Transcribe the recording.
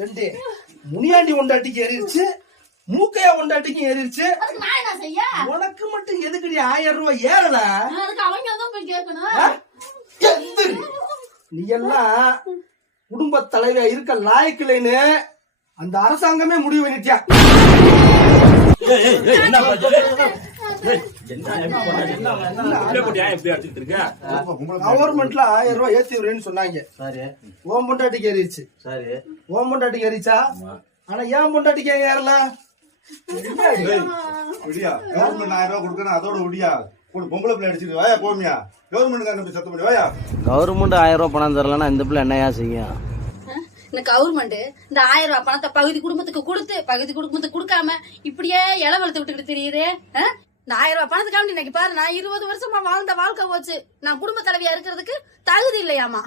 ரெண்டு முனியாண்டி ஒண்டாட்டிக்கு ஏறிடுச்சு, மூக்கையா ஒண்டாட்டிக்கும் ஏறிடுச்சு. உனக்கு மட்டும் எதுக்குடி 1000 ரூபாய் ஏறல? நீ எல்லாம் குடும்ப தலைவியா இருக்க லாய்க்கலைன்னு அந்த அரசாங்கமே முடிவு பண்ணிட்டியா? கவர்மெண்ட்ல 1000 ரூபாய் ஏத்தி விடுறேன்னு சொன்னாங்க. ஓம் பொண்டாட்டிக்கு ஏறிடுச்சு. ஓம் பொண்டாட்டிக்கு ஏறிச்சா? ஆனா ஏன் பொண்டாட்டிக்கு ஏன் ஏறல? கவர்மெண்ட் 1000 ரூபாய் கொடுக்கணும், அதோட விடியா பொம்பளை பிள்ளை அடிச்சுட்டு வாயா போமியா? கவர்மெண்ட் சத்தம் பண்ணி வாயா. கவர்மெண்ட் 1000 ரூபாய் பணம் தரலன்னா இந்த பிள்ளை என்னையா செய்யும்? இந்த கவர்மெண்ட் இந்த 1000 ரூபாய் பணத்தை பகுதி குடும்பத்துக்கு கொடுத்து பகுதி குடும்பத்துக்கு கொடுக்காம இப்படியே இலை வளர்த்து விட்டுக்கிட்டு தெரியுதே. இந்த 1000 ரூபாய் பணத்துக்காக இன்னைக்கு பாரு, நான் 20 வருஷமா வாழ்ந்த வாழ்க்கை போச்சு. நான் குடும்ப தலைவியா இருக்கிறதுக்கு தகுதி இல்லையாமா.